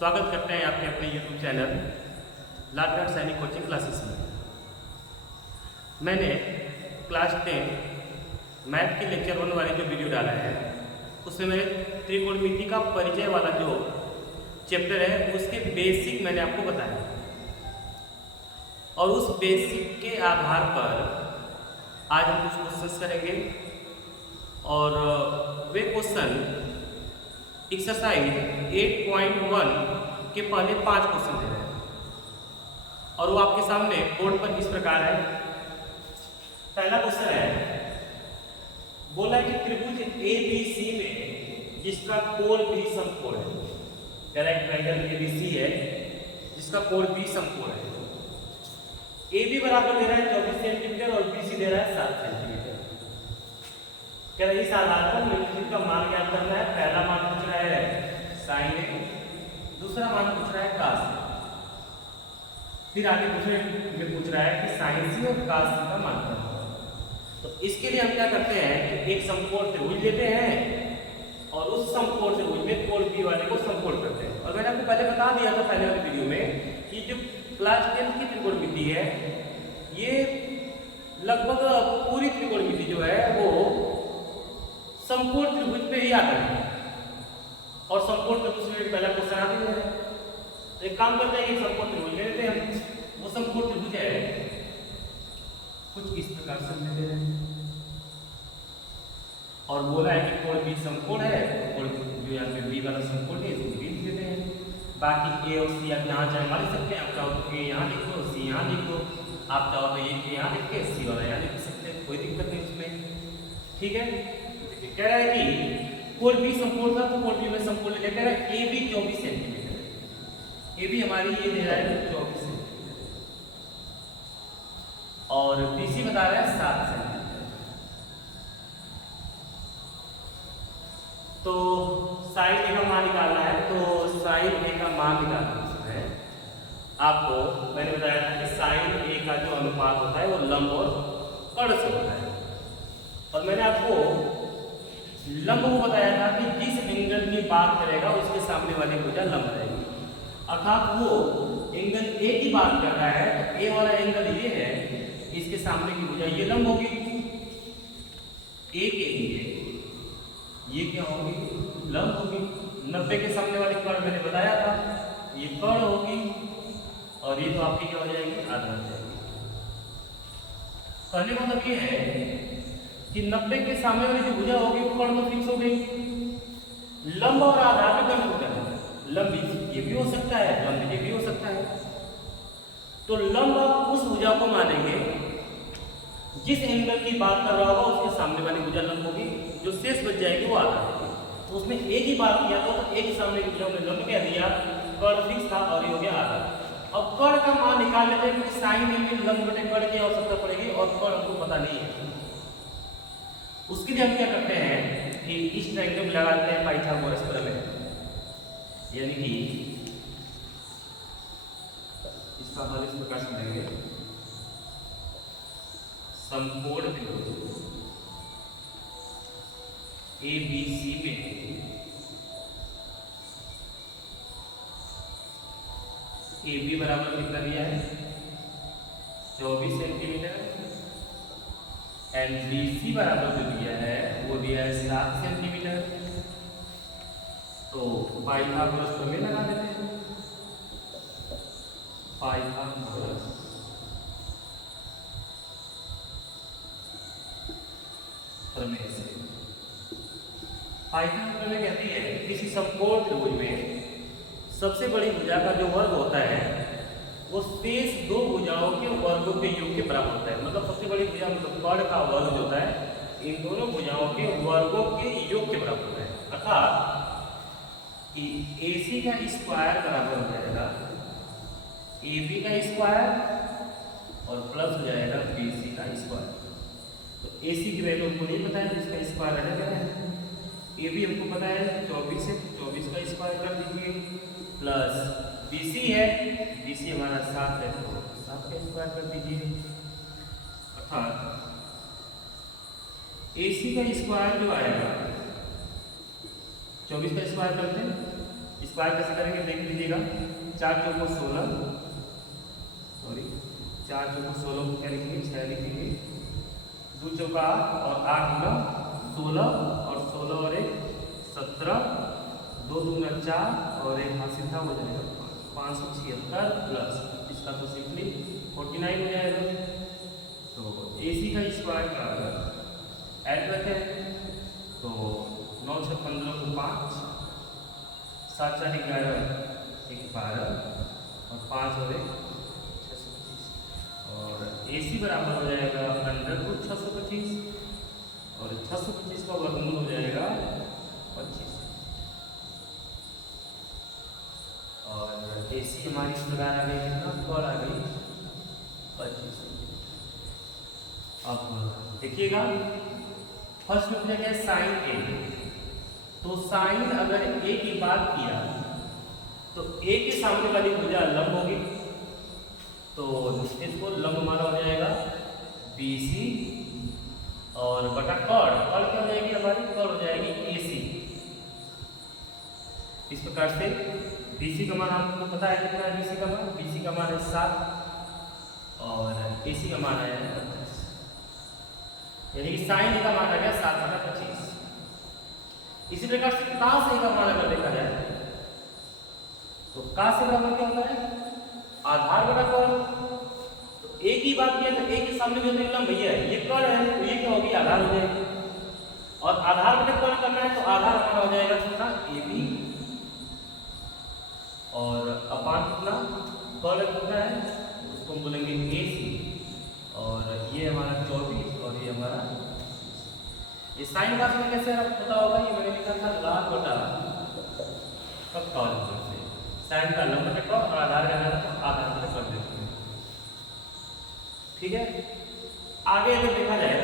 स्वागत करते हैं आपके अपने YouTube चैनल लाडघाट सैनिक कोचिंग क्लासेस में। मैंने क्लास 10 मैथ के लेक्चर 1 वाले जो वीडियो डाला है उसमें मैंने त्रिकोणमिति का परिचय वाला जो चैप्टर है उसके बेसिक मैंने आपको बताया और उस बेसिक के आधार पर आज हम कुछ क्वेश्चंस करेंगे और वे क्वेश्चन एक्सरसाइज 8.1 के पहले 5 क्वेश्चन दे रहे हैं और वो आपके सामने बोर्ड पर इस प्रकार है। पहला क्वेश्चन है, बोला है कि त्रिभुज ABC में जिसका कोण B समकोण है, डायरेक्ट ट्रायंगल ABC है जिसका कोण B समकोण है। AB बराबर दे रहा है 24 सेंटीमीटर और BC दे रहा है 7 सेंटीमीटर। कह रहा है इस आधार पर निम्नलिखित का मान ज्ञात करना है। पहला मान पूछ रहा है sin A, दूसरा मान पूछ रहा है cos A, फिर आगे पूछ रहा है कि sin C और cos C का मान करना है। तो इसके लिए हम क्या करते हैं कि एक समकोण त्रिभुज लेते हैं और उस समकोण त्रिभुज में कोण B वाले को समकोण करते हैं। और मैंने आपको पहले बता दिया था पहले वाले वीडियो में कि जो क्लास 10 की त्रिकोणमिति है ये लगभग पूरी त्रिकोणमिति जो है वो समकोण त्रिभुज पे ही आकर है और समकोण त्रिभुज में पहला क्वेश्चन आ गया है। तो एक काम करते हैं कि समकोण त्रिभुज ले लेते हैं। वो समकोण त्रिभुज है कुछ इस प्रकार से ले रहे हैं और बोला है कि कोण B समकोण है, कोण जो यहाँ पे B वाला समकोण है इसको B देते हैं। बाकी A और C आप यहाँ चाहे मान सकते हैं। आप चाहो तो A यहाँ लिख दो, C यहाँ लिख दो, आप चाहो तो A यहाँ लिख के C वाला यहाँ लिख सकते हैं, कोई दिक्कत नहीं उसमें। ठीक है, कह रहा है कि कोण B समकोण था तो कोण B में समकोण ले कह रहा है AB 24 सेंटीमीटर। AB हमारी ये दे रहा है 24 सेंटीमीटर और BC बता रहा है 7 सेंटीमीटर। तो sin A का मान निकालना है। तो sin A का मान निकालना है आपको मैंने बताया था कि sin A का जो अनुपात होता है वो लंब और कर्ण से होता है और मैंने आपको लंब को बताया था कि जिस एंगल की बात करेगा उसके सामने वाली भुजा लंब रहेगी। अर्थात वो एंगल A की बात कर रहा है तो A वाला एंगल ये है, इसके सामने की भुजा ये लंब होगी। A के लिए ये क्या होगी, लंब होगी। 90 के सामने वाली कर्ण मैंने बताया था ये कर्ण होगी और ये तो आपकी क्या हो जाएगी, आधा हो जाएगी। कहने का मतलब ये है कि 90 के सामने वाली जो भुजा होगी वो कर्ण तो फिक्स हो गई। लंब और आधार पे कंफ्यूजन है, लंब ये भी हो सकता है, लंब ये भी हो सकता है। तो लंब आप उस भुजा को मानेंगे जिस एंगल की बात कर रहा होगा उसके सामने वाली भुजा लंब होगी, जो शेष बच जाएगी वो आधार होगी। तो उसमें एक ही बात किया तो एक ही सामने की भुजा में लंब कह दिया, कर्ण फिक्स था और ये हो गया आधार। अब कर्ण का मान निकाल लेते हैं कि sin A में लंब बटे कर्ण की आवश्यकता पड़ेगी और कर्ण हमको पता नहीं है। उसके लिए हम क्या करते हैं कि इस ट्रायंगल में लगाते हैं पाइथागोरस प्रमेय, यानी कि इसका हल इस प्रकार से लेंगे। समकोण त्रिभुज ABC में AB बराबर कितना दिया है 24 सेंटीमीटर एंड BC बराबर जो दिया है वो दिया है 7 सेंटीमीटर। तो पाइथागोरस प्रमेय लगा देते हैं। पाइथागोरस प्रमेय से पाइथागोरस प्रमेय कहती है किसी समकोण त्रिभुज में सबसे बड़ी भुजा का जो वर्ग होता है वो शेष दो भुजाओं के वर्गों के योग के बराबर होता है। मतलब सबसे बड़ी भुजा मतलब कर्ण का वर्ग जो होता है इन दोनों भुजाओं के वर्गों के योग के बराबर होता है। अर्थात कि AC का स्क्वायर बराबर हो जाएगा AB का स्क्वायर और प्लस हो जाएगा BC का स्क्वायर। तो AC की वैल्यू हमको नहीं पता है, इसका स्क्वायर रहेगा है। AB हमको पता है 24 से 24 का स्क्वायर कर दीजिए प्लस BC है, BC हमारा 7 है तो 7 का स्क्वायर कर दीजिए। अर्थात AC का स्क्वायर जो आएगा 24 का स्क्वायर करते हैं स्क्वायर कैसे करेंगे देख लीजिएगा। 4 चौको 16, सॉरी 4 चौको 16 को क्या लिखेंगे, 6 लिखेंगे, 2 चौका 8 और 8 गुना 16 और 16 और 1 17, 2 दूना 4 और 1 हासिल था हो जाएगा 576 प्लस इसका तो सिंपली 49 हो जाएगा। तो AC का स्क्वायर का अगर ऐड रखें तो 9 6 15 को 5, 7 4 11 1 12 और 5 और 1 625 और AC बराबर हो जाएगा अंडर रूट 625 और 625 का वर्गमूल हो जाएगा 25 और AC हमारी इस प्रकार आ गई कितना और आ गई 25। अब देखिएगा फर्स्ट में क्या है साइन A, तो साइन अगर A की बात किया तो A के सामने वाली भुजा लंब होगी, तो इसको लंब हमारा हो जाएगा BC और बटा कॉर्ड, कॉर्ड क्या हो जाएगी हमारी, कॉर्ड हो जाएगी AC। इस प्रकार से BC का मान आपको पता है कितना है, BC का मान, BC का मान है 7 और AC का मान है 25, यानी कि साइन A का मान आ गया 7/25। इसी प्रकार से cos A का मान अगर देखा जाए तो cos A बराबर क्या होता है, आधार बटा कॉर्ड। तो A की बात किया तो A के सामने जो निकला भैया ये कॉर्ड है, तो ये क्या होगी आधार हो जाएगी, और आधार बटा कॉर्ड करना है तो आधार हमारा हो जाएगा कितना AB और अपान कितना कॉर्ड कितना है उसको हम बोलेंगे AC और ये हमारा 24 और ये हमारा ये साइन का में कैसे पता होगा, ये मैंने लिखा था लाभ बटा कब कॉल से साइन का लंब बटा कॉल और आधार का नाम तो आधार बटा कर देते हैं। ठीक है, आगे अगर देखा जाए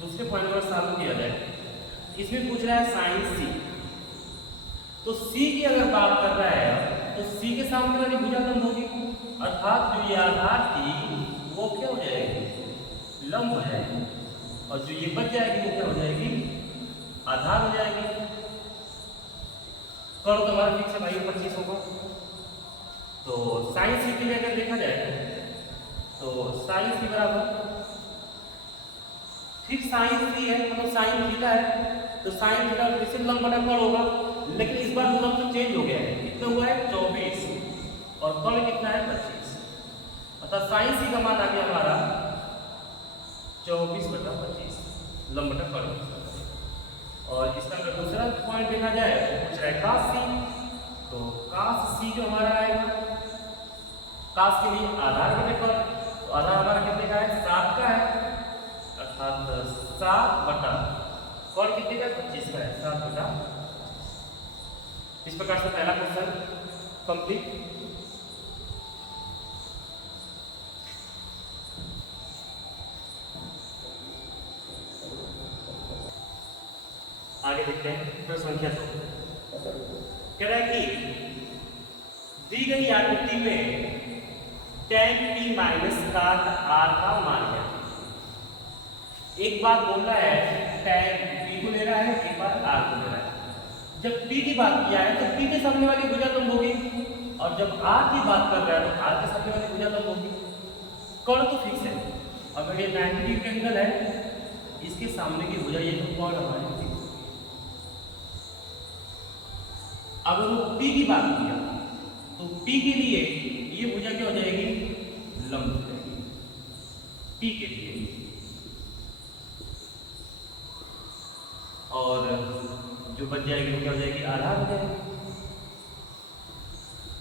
दूसरे पॉइंट पर सॉल्व किया जाए, इसमें पूछ रहा है साइन C, तो C की अगर बात कर रहा है तो C के सामने वाली भुजा लंब होगी, अर्थात जो ये आधार थी वो क्या हो जाएगी लंब हो जाएगी, और जो ये बच जाएगी वो क्या हो जाएगी आधार हो जाएगी। करो तो हमारा फिक्स है भाई 25 होगा। तो साइन C के लिए अगर देखा जाए तो साइन C बराबर फिर साइन C है मतलब साइन थीटा है, तो साइन थीटा फिर से लंब बटा कॉर्ड होगा, लेकिन इस बार लंब तो चेंज हो गया है, कितना हुआ है 24 और कॉर्ड कितना है 25, अर्थात साइन C का मान आ गया हमारा 24/25 लंब बटा कॉर्ड। और इसका अगर दूसरा पॉइंट देखा जाए तो पूछ रहा है cos C, तो cos C जो हमारा आएगा cos के लिए आधार बटे कॉर्ड, तो आधार हमारा कितने का है 7 का है, अर्थात 7 बटा कॉर्ड कितने का 25 का है 7 बटा। इस प्रकार से पहला क्वेश्चन कंप्लीट। आगे देखते हैं प्रश्न संख्या 2, कह रहा है कि दी गई आकृति में tan P minus cot R का मान है। एक बार बोल रहा है tan P को ले रहा है, एक बार R को ले रहा है। जब P की बात किया है तो P के सामने वाली भुजा लंब होगी, और जब R की बात कर रहा है तो R के सामने वाली भुजा लंब होगी। कॉर्ड तो फिक्स है, अगर ये 90 डिग्री एंगल है इसके सामने की भुजा ये तो कॉर्ड हमारी फिक्स। अगर वो P की बात किया तो P के लिए ये भुजा क्या हो जाएगी लंब हो जाएगी P के लिए, और जो बच जाएगी वो क्या हो जाएगी आधार हो जाएगी,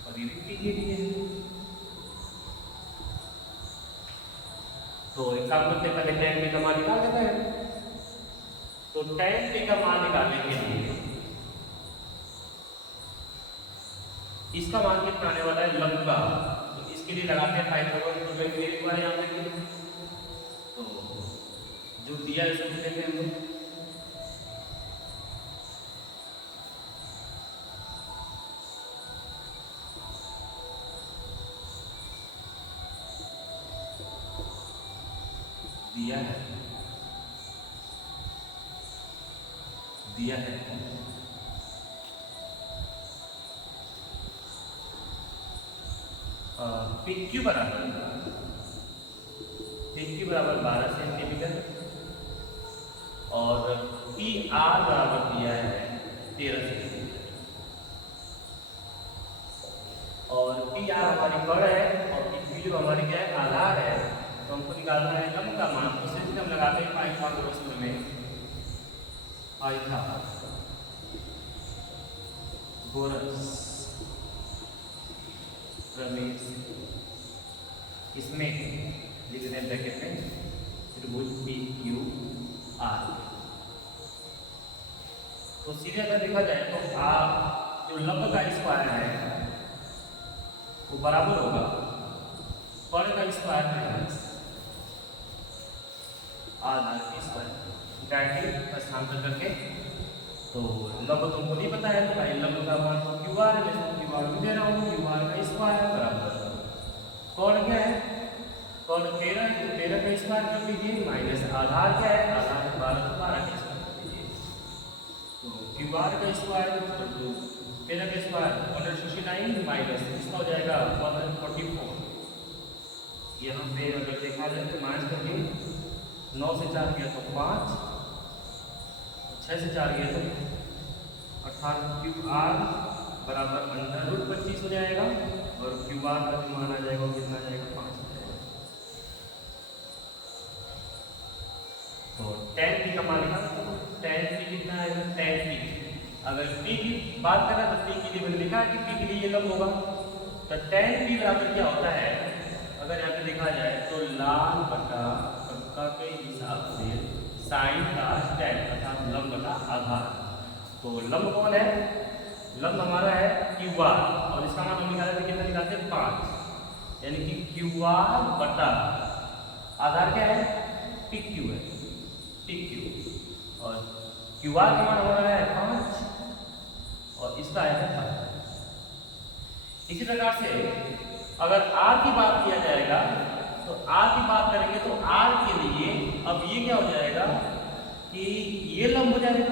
और ये भी P के लिए। तो एक काम करते हैं पहले tan P का मान निकाल लेते हैं। तो tan P का मान निकालने के लिए इसका मान कितना आने वाला है लंब का, तो इसके लिए लगाते हैं पाइथागोरस थ्योरम का याद रखिए। तो जो दिया है इसको लेते हैं हम लोग, दिया है पी क्यू बराबर 12 सेंटीमीटर और पी आर बराबर दिया है 13 सेंटीमीटर और पी आर हमारी कड़ है और पी क्यू हमारी क्या है आधार है। तो हमको निकालना है लंब का मान। तो सिर्फ हम लगाते हैं पाइथागोरस में पाइथागोरस प्रमेय इसमें लिख देते हैं ब्रैकेट में त्रिभुज पी क्यू आर। तो सीधे अगर देखा जाए तो जो लंब का स्क्वायर है वो बराबर होगा कर्ण का स्क्वायर माइनस आधार के स्क्वायर डायरेक्टली स्थानांतर करके। तो लंब तुमको नहीं पता है तो भाई लंब का मान तो क्यू आर है, मैं क्यू आर भी दे रहा हूँ क्यू आर का स्क्वायर बराबर कर्ण क्या है कर्ण 13 है तो 13 का स्क्वायर कर लीजिए माइनस आधार क्या है आधार 12 का स्क्वायर कर लीजिए। तो क्यू आर का स्क्वायर 13 का स्क्वायर 169 माइनस इसका हो जाएगा 144। यहाँ पे अगर देखा जाए तो माइनस करिए 9 से 4 गया तो 5, 6 से 4 गया तो 18 क्यू आर बराबर √25 हो जाएगा और क्यू आर का जो मान आ जाएगा वो कितना जाएगा 5 हो जाएगा। तो tan p का मान लिखा तो tan p कितना आएगा tan p अगर p की बात करें तो p के लिए मैंने लिखा है कि p के लिए ये लंब होगा। तो tan p बराबर क्या होता है अगर यहाँ पे देखा जाए तो लाल बटा कक्का के हिसाब से साइन का tan अर्थात लंब का आधार। तो लंब कौन है लंब हमारा है क्यू आर और इसका मान हम निकालते कितना निकालते हैं 5 यानी कि क्यू आर बटा आधार क्या है पी क्यू है पी क्यू और क्यू आर का मान हमारा है 5 और इसका है 5। इसी प्रकार से अगर r की बात किया जाएगा तो r की बात करेंगे तो r के लिए अब ये क्या हो जाएगा कि ये लंब हो जाएगा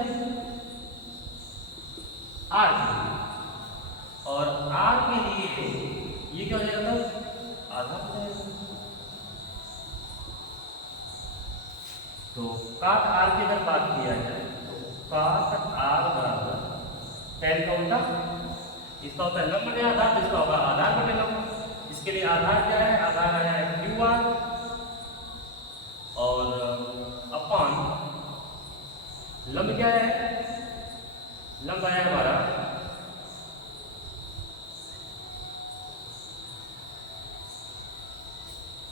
r के लिए और r के लिए ये क्या हो जाएगा आधा हो जाएगा। तो काट r की अगर बात किया जाए तो काट r बराबर tan का उल्टा इसका होता है लंब बटे आधार जिसका होगा आधार बटे लंब। इसके लिए आधार क्या है आधार आया है क्यू आर और अपन लंब क्या है लंब आया हमारा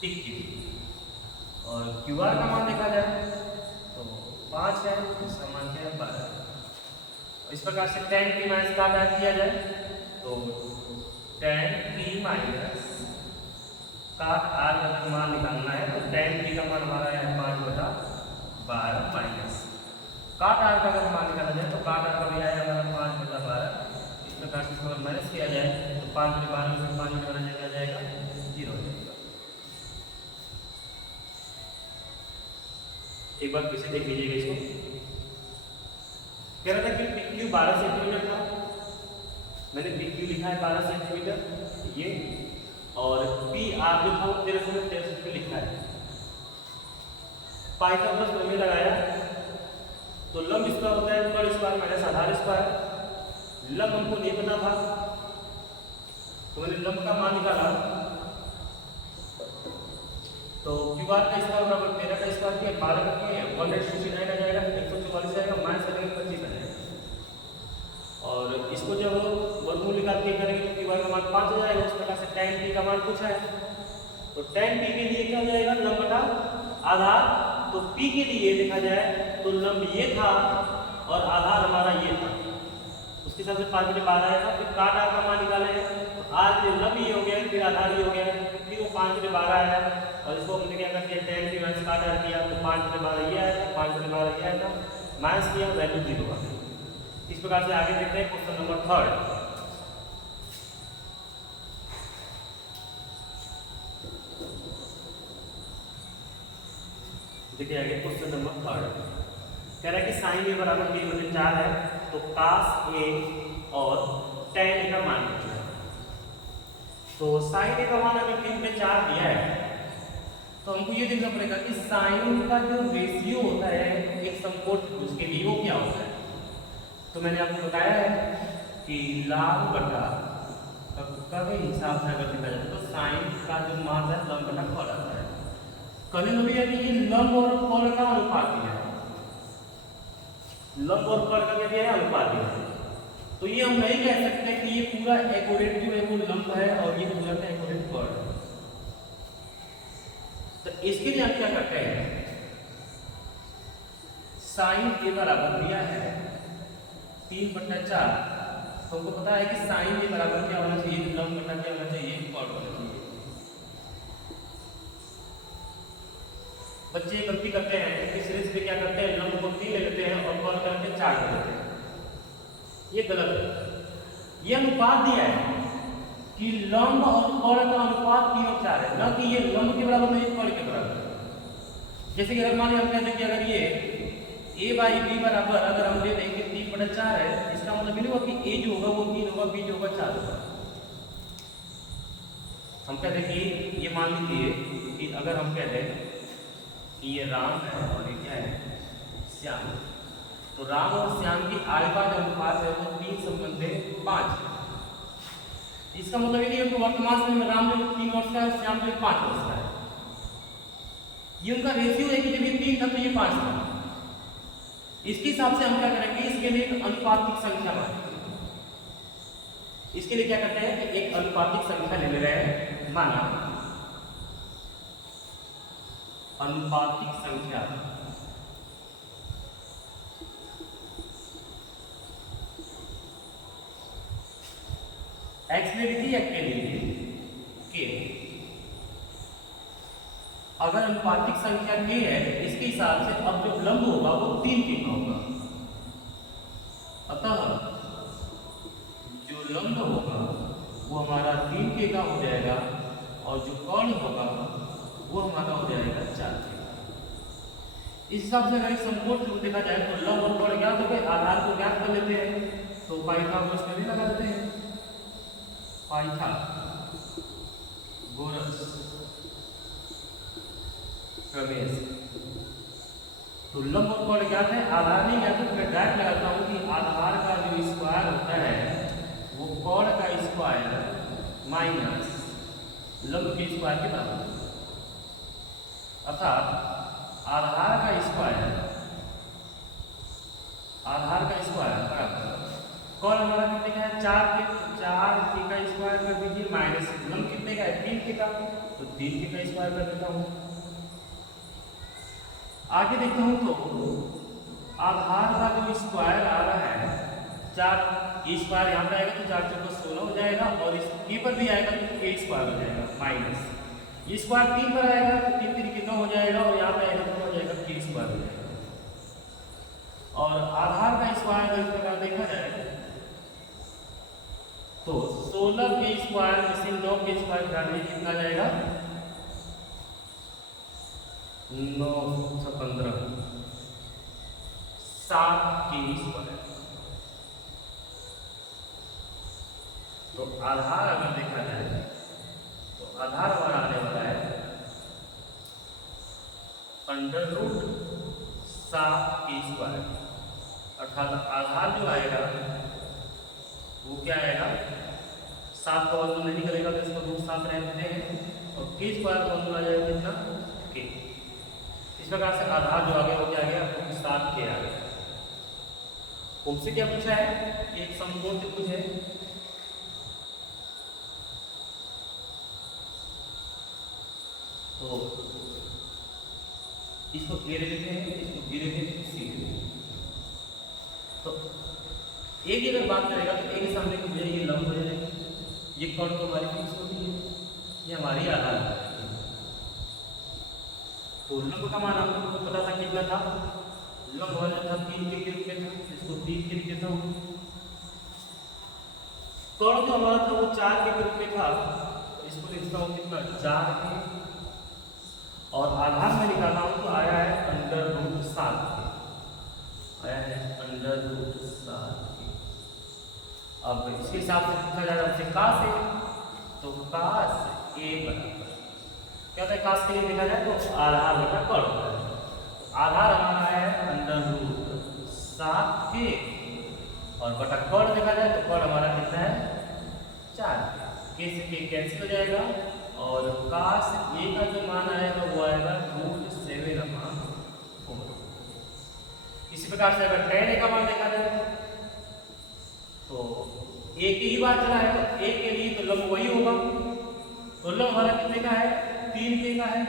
PQ और क्यू आर का मान देखा जाए तो 5 है इसका मान क्या है 12। इस प्रकार से tan p माइनस का आधार किया जाए तो tan p माइनस काट r का मान निकालना है तो tan p का मान हमारा है 5/12 माइनस काट r का अगर मान निकाला जाए तो काट r का भी आया हमारा 5/12। इस प्रकार से इसको माइनस किया जाए तो 5/12 से 5 निकाला जाएगा 0 हो जाएगा। एक बार फिर से देख लीजिएगा इसको। कह रहा था कि PQ 12 सेंटीमीटर था मैंने PQ लिखा है 12 सेंटीमीटर ये और PR जो था वो 13 सेंटीमीटर लिखा है। पाइथागोरस प्रमेय लगाया तो लंब इसका होता है कर्ण स्क्वायर माइनस आधार स्क्वायर। लंब हमको नहीं पता था तो मैंने लंब का मान निकाला तो क्यू आर का स्क्वायर बराबर 13 का स्क्वायर किया 12 का किया 169 आ जाएगा 144 आएगा माइनस करेंगे 25 आ जाएगा और इसको जब वर्गमूल निकाल के करेंगे तो क्यू आर का मान 5 हो जाएगा। उस प्रकार से tan p का मान पूछा है तो tan p के लिए क्या हो जाएगा लंब बटा आधार। तो p के लिए देखा जाए तो लंब ये था और आधार हमारा ये था उसके हिसाब से 5/12 आएगा। फिर काट r का मान निकालेंगे तो r के लंब ये हो गया फिर आधार ये हो गया फिर वो 5/12 आया और इसको हमने क्या कर दिया tan p माइनस काट r किया तो 5/12 ये आया 5/12 ये आया माइनस किया वैल्यू 0 आ गई। इस प्रकार से आगे देखते हैं क्वेश्चन नंबर 3। देखिए आगे क्वेश्चन नंबर 3 कह रहा है कि sin a बराबर b/4 है तो cos a और tan a का मान पूछा है। तो तो साइन ए का मान अगर 3/4 दिया है तो हमको ये देखना पड़ेगा कि साइन का जो रेशियो होता है एक समकोण उसके लिए वो क्या होता है। तो मैंने आपको बताया है कि लाभ बटा का के हिसाब से अगर देखा जाए तो साइन का जो मान है लंब बटा कॉल आता है। कहने लगे यदि ये लंब और कॉल का अनुपात है, लंब और कॉल का क्या दिया है अनुपात है, तो ये हम नहीं कह सकते कि ये पूरा एक्यूरेट जो है वो लंब है और ये पूरा का एक्यूरेट कॉल है। तो इसके लिए हम क्या करते हैं, साइन ए बराबर दिया है 3/4, तो हमको पता है कि साइन ए बराबर क्या होना चाहिए, लंब बटा क्या होना चाहिए, कॉट होना चाहिए। बच्चे गलती करते हैं इस रेस पे क्या करते हैं, लंब को 3 ले लेते हैं और कॉट करके 4 ले लेते हैं, ये गलत है। ये अनुपात दिया है कि लंब और कॉट का अनुपात 3/4 है, ना कि ये लंब के बराबर नहीं कॉट के बराबर। जैसे कि अगर मान लिया हम कहते हैं कि अगर ये a/b बराबर अगर हम ले देंगे 3/4 है, इसका मतलब ये होगा कि a जो होगा वो 3 होगा, b जो होगा 4 होगा। हम कहते हैं कि ये मान लीजिए कि अगर हम कहते हैं कि ये राम है और ये क्या है श्याम, तो राम और श्याम की आय का जो अनुपात है वो 3:5 है। इसका मतलब ये है कि वर्तमान समय में राम जो 3 वर्ष का है, श्याम जो 5 वर्ष का है। ये उनका रेशियो है कि जब ये 3 था तो ये 5 था। इसके हिसाब से हम क्या करेंगे, इसके लिए एक अनुपातिक संख्या मानेंगे। इसके लिए क्या करते हैं कि एक अनुपातिक संख्या ले रहे हैं, माना अनुपातिक संख्या x ले लीजिए, x के लिए के। अगर अनुपातिक संख्या k है, इसके हिसाब से अब जो लंब होगा वो 3k का होगा। अतः जो लंब होगा वो हमारा 3k का हो जाएगा और जो कर्ण होगा वो हमारा हो जाएगा 4k। इस हिसाब से अगर समकोण को देखा जाए तो लंब और कर्ण ज्ञात हो गए, आधार को ज्ञात कर लेते हैं, तो पाइथागोरस में भी लगा देते हैं, पाइथागोरस प्रमेय। तो लंब और कॉर्ड ज्ञात है, आधार नहीं ज्ञात, तो मैं डायरेक्ट लगाता हूं कि आधार का जो स्क्वायर होता है वो कॉर्ड का स्क्वायर माइनस लंब के स्क्वायर के बराबर। अर्थात आधार का स्क्वायर बराबर कॉर्ड हमारा कितने का है 4k का स्क्वायर कर दीजिए माइनस लंब कितने का है 3k का, तो 3k का स्क्वायर कर देता हूं। आगे देखता हूं तो आधार का जो स्क्वायर आ रहा है 4, ये स्क्वायर यहाँ पे आएगा तो 4 चौका 16 हो जाएगा, और इस के पर भी आएगा तो k स्क्वायर हो जाएगा माइनस ये स्क्वायर 3 पर आएगा तो 3 3 9 हो जाएगा, और यहाँ पे आएगा तो हो जाएगा k स्क्वायर हो जाएगा। और आधार का स्क्वायर अगर इस प्रकार देखा जाए तो 16k स्क्वायर में से 9k स्क्वायर घटाने कितना जाएगा 915 7k स्क्वायर। तो आधार अगर देखा जाए तो आधार हमारा आने वाला है √7k स्क्वायर, अर्थात आधार जो आएगा वो क्या आएगा 7 का वर्ग नहीं करेगा तो इसको √7 रहते हैं, और k स्क्वायर का वर्ग आ जाएगा कितना k। इस प्रकार से आधार जो आगे हो क्या आ गया 7k आ गया। हमसे क्या पूछा है, एक समकोण त्रिभुज है, तो इसको a ले लेते हैं, इसको b ले लेते हैं, c ले लेते हैं। तो a की अगर बात करेगा तो a के सामने को मुझे ये लंब हो जाएगा, ये कर्ण तो हमारी फिक्स होती है, ये हमारी आधार है। तो लंब का मान हमको पता था कितना था, लंब वाला था 3k के रूप में था, इसको 3k लिख देता हूँ। कर्ण जो हमारा था वो 4k के रूप में था, इसको लिखता हूँ कितना 4k, और आधार में निकाला हूँ तो आया है √7, आया है √7। अब इसके हिसाब से पूछा जा रहा है का से, तो cos A बराबर क्या होता है, cos के लिए देखा जाए तो आधार बटा कर्ण होता है। तो आधार हमारा है √7k और बटा कर्ण देखा जाए तो कर्ण हमारा कितना है 4, k से k कैंसिल हो जाएगा और cos A का जो मान आएगा वो आएगा √7/4। इसी प्रकार से अगर tan A का मान देखा जाए तो A की ही बात चला है तो A के लिए तो लंब वही होगा, तो लंब हमारा कितने का है 3k का है,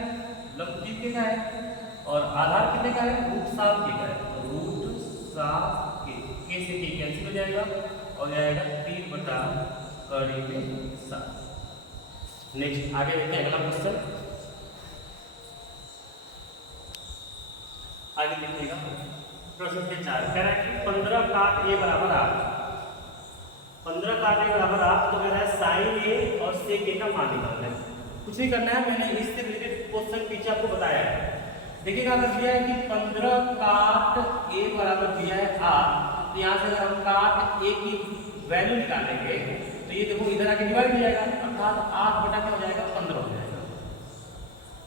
लंब 3k का है और आधार कितने का है √7k का है, तो √7k, k से k कैंसिल हो जाएगा और जाएगा 3/7। नेक्स्ट आगे देखते हैं अगला क्वेश्चन। आगे देखिएगा प्रश्न संख्या 4 कह रहा है कि 15 काट A बराबर 8, 15 काट A बराबर 8 तो कह रहा है sin A और sec A का मान निकालना है। कुछ नहीं करना है, मैंने इससे रिलेटेड क्वेश्चन पीछे आपको बताया है। देखिएगा अगर दिया है कि 15 काट A बराबर दिया है 8, तो यहाँ से अगर हम काट A की वैल्यू निकालेंगे तो ये देखो इधर आके डिवाइड हो जाएगा, अर्थात 8 बटा क्या हो जाएगा 15 हो जाएगा।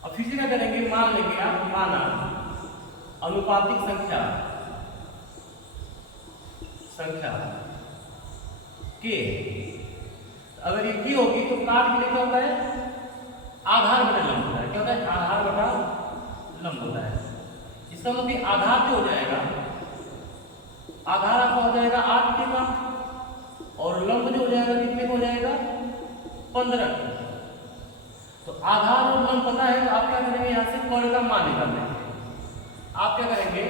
अब फिर से क्या करेंगे, मान लेंगे आप माना अनुपातिक संख्या के, अगर ये की होगी तो काट के लिए क्या होता है आधार बटा लंब होता है, क्या होता है आधार बटा लंब होता है। इसका मतलब कि आधार जो हो जाएगा, आधार आपका हो जाएगा 8k का और लंब जो हो जाएगा कितने का हो जाएगा 15 का। तो आधार और लंब पता है तो आप क्या करेंगे, यहाँ से कर्ण का मान निकाल लेंगे। आप क्या करेंगे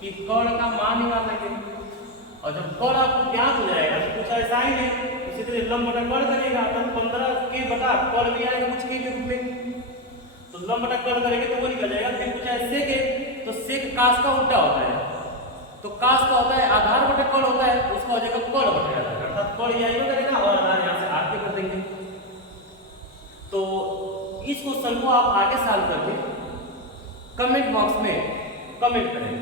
कि कर्ण का मान निकाल लेंगे और जब कर्ण आपको ज्ञात हो जाएगा तो कुछ ऐसा ही नहीं, इसी तरह लंब बटा कर्ण करेगा तो 15k बटा कर्ण भी आएगा कुछ के रूप में, तो लंब बटा कर्ण करेंगे तो वो निकल जाएगा। फिर कुछ ऐसे के तो सेक कास का उल्टा होता है, तो कास का होता है आधार बटा कर्ण होता है, उसका हो जाएगा कर्ण बटा आधार, अर्थात कर्ण यही करेगा और आधार यहाँ से 8 कर देंगे। तो इस क्वेश्चन को आप आगे सॉल्व करके कमेंट बॉक्स में कमेंट करें।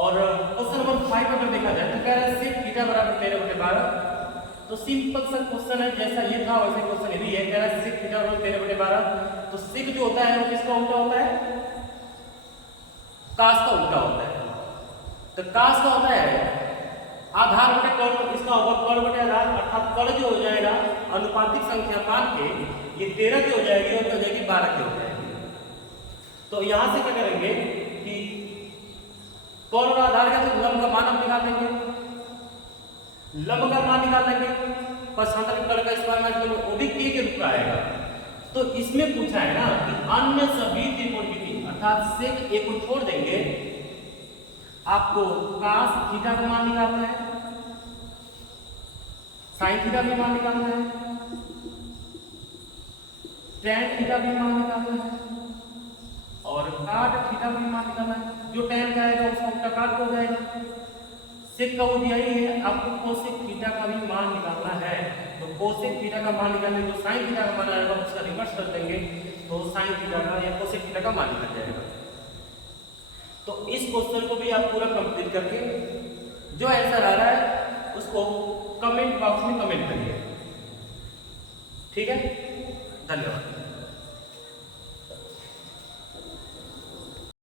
और क्वेश्चन नंबर 5 अगर देखा जाए तो कह रहा है sec थीटा बराबर 13/12, तो सिंपल सा क्वेश्चन है, जैसा ये था वैसे क्वेश्चन ये है। कह रहा है sec थीटा बराबर 13/12, तो sec जो होता है वो किसका उल्टा होता है cos का उल्टा होता है, तो cos का होता है आधार बटे कर्ण, तो इसका होगा कर्ण बटे आधार, अर्थात कर्ण जो हो जाएगा अनुपातिक संख्या मान के ये 13 की हो जाएगी और हो जाएगी 12 की हो जाएगी। तो यहां से क्या करेंगे कि कर्ण और आधार का तो लंब का मान हम निकाल देंगे, लंब का मान निकाल लेंगे, पश्चांतर कर्ण का स्क्वायर माइनस वो भी k के रूप में आएगा। तो इसमें पूछा है ना कि अन्य सभी त्रिकोणमिति अर्थात sec A को छोड़ देंगे, आपको cos थीटा का मान निकालना है, sin थीटा का मान निकालना है, tan थीटा का मान निकालना है और cot थीटा का मान निकालना है। जो tan का आएगा उसका उल्टा cot हो जाएगा। sec का वो दिया ही है, आपको cosec थीटा का भी मान निकालना है, तो cosec थीटा का मान निकालने तो sin थीटा का मान आएगा उसका रिवर्स कर देंगे तो sin थीटा का या cosec थीटा का मान निकल जाएगा। तो इस क्वेश्चन को भी आप पूरा कंप्लीट करके जो आंसर आ रहा है उसको कमेंट बॉक्स में कमेंट करिए, ठीक है। धन्यवाद।